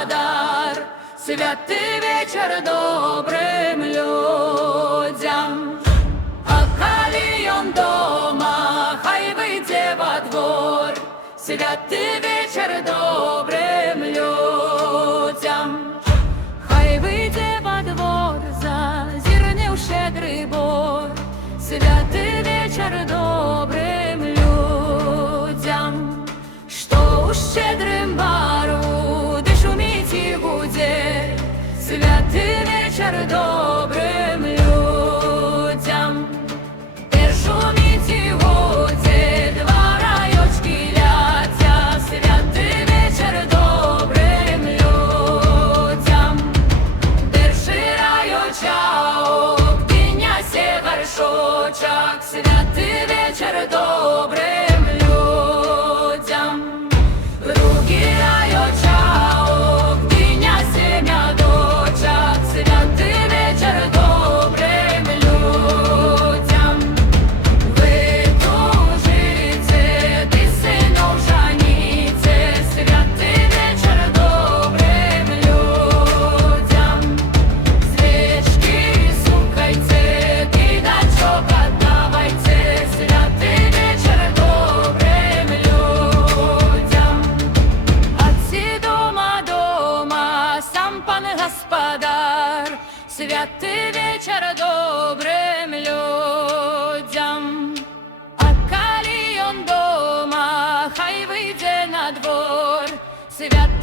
господар, святий вечір добрим людям. А коли он дома, хай вийде во двор, святий вечір добрим людям. Хай вийде во двор, зазирне в щедрий бор, святий вечір добрим людям. Що у щедрим бару, де шумить і гуде, святий вечір добрим людям. Де шумить і гуде, два райочки ляться, святий вечір добрим людям. Держи райочок, підняйся вершочок, святий вечір добрим людям. Другий райочок, підняйся м'ядочок, святий вечір добрим людям. Ви дружице, ти синов жаніться, святий вечір добрим людям. Свічки сукайте, кидачок отдавайте, святий вечір добрим людям. Отці дома, сам пан господар, святий вечір добрим людям. А коли он дома, хай вийде на двор, святий